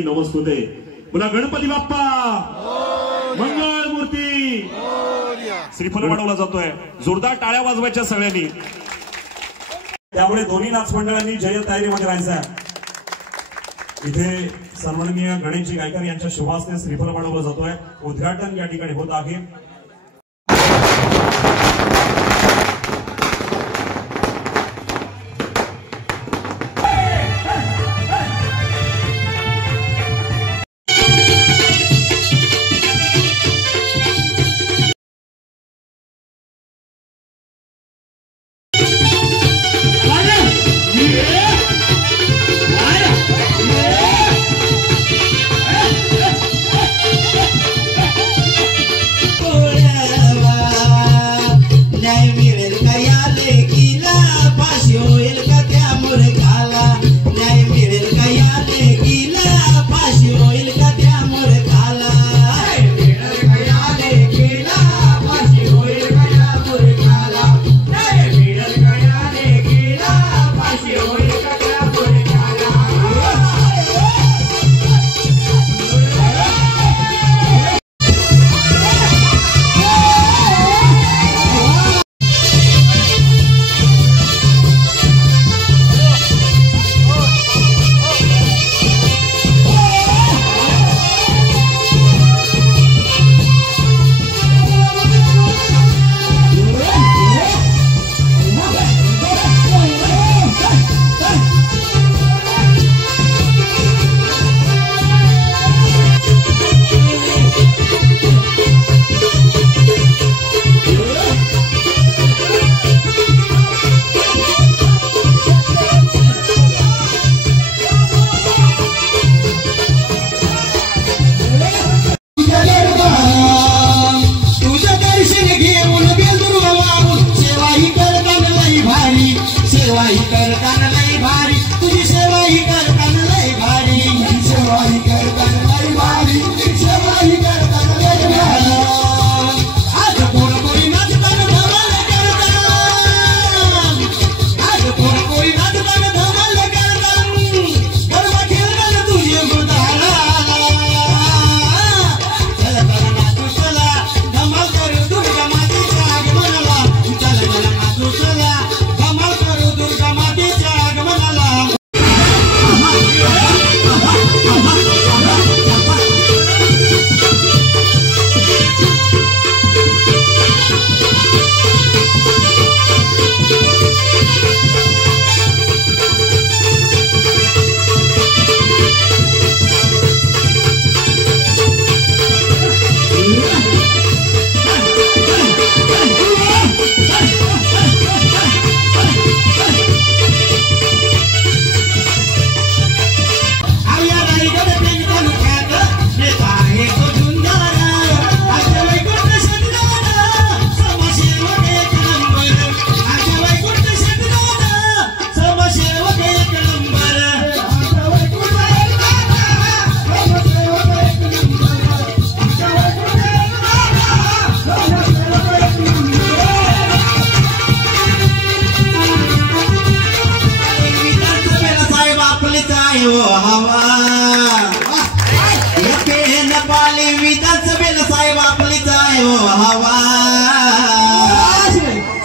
सगळ्यांनी नमस्कृते. पुन्हा गणपती बाप्पा मंगळ मूर्ती. श्रीफल वाढवला जातोय. जोरदार टाळ्या वाजवायच्या सगळ्यांनी. त्यामुळे दोन्ही नाच मंडळांनी जय तयारीमध्ये राहायचं. इथे सन्माननीय गणेशजी गायकर यांच्या शुभास्ते श्रीफल वाढवला जातोय. उद्घाटन या ठिकाणी होत आहे.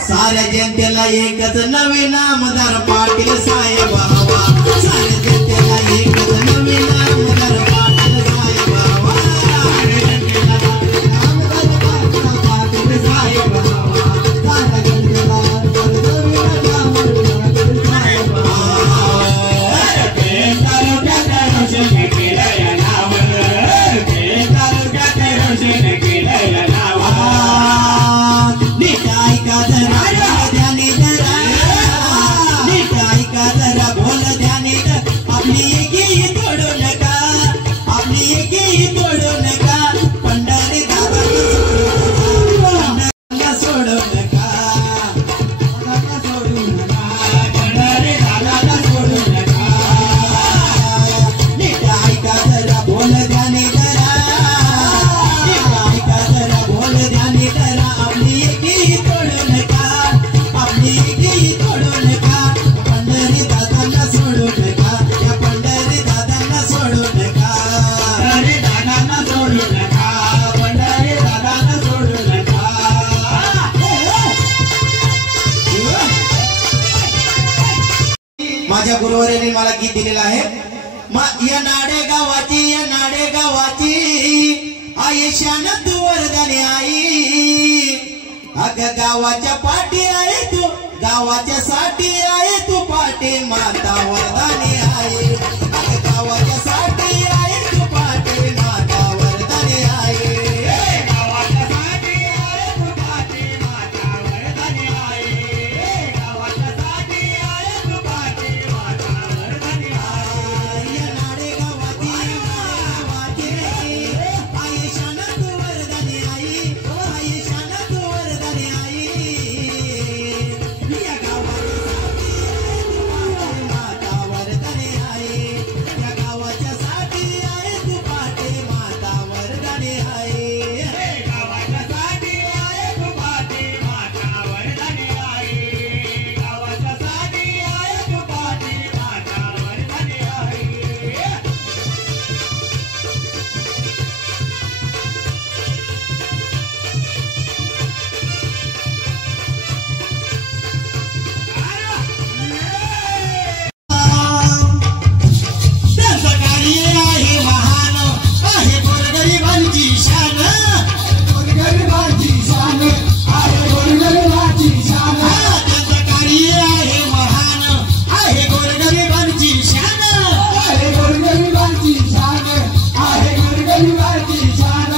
साऱ्या जनतेला एकच नवे नामदार पाटील साहेब हवा. साऱ्या जनतेला एकच नवे नामदार पाटील साहेब हवा. साऱ्या जनतेला पाटील साहेब हवा. साऱ्या जनतेला साहेब बोल ध्यानी आपली माझ्या गुरुवर्यांनी मला गीत दिलेलं आहे. या नाडे गावाची आई शान तू वरदानी आई. अग गावाच्या पाठी आहे तू, गावाच्या साठी आहे तू पाठी माता वरदानी आई. अग गावाच्या साठी आहे तू पाठी माता वरदानी आई. गावाच्या साठी आहे तू पाठी माता वरदानी आई. गावाच्या साठी आहे तू पाठी माता वरदानी आई. या नाडे गावाची आई शान तू वरदानी आई. आई शान तू वरदानी आई. या गावाच्या साठी आहे तू पाठी माता वरदानी आई. गावाच्या साठी आहे तू पाठी माता वरदानी आई. गावाच्या साठी आहे तू पाठी माता वरदानी आई. त्यांचं कार्य आहे महान, आहे गोरगरिबांची शान. गोरगरिबांची शान आहे, गोरगरिबांची शान. त्यांचं कार्य आहे महान, आहे गोरगरिबांची शान. आहे गोरगरिबांची शान, आहे गोरगरिबांची शान.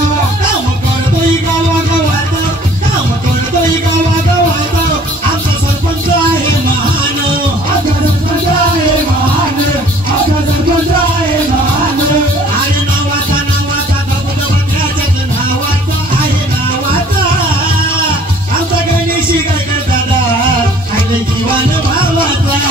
काम करतोय गावागावात, काम करतोय गावागावात. आमचा सरपंच आहे महान, आमचा सरपंच आहे महान, आमचा सरपंच आहे महान. आणि नावाचा दबुद बंधराच्याच नावाचा आहे नावाचा. आमचा गणेशी गायकर दादा आहे जीवन भावाचा.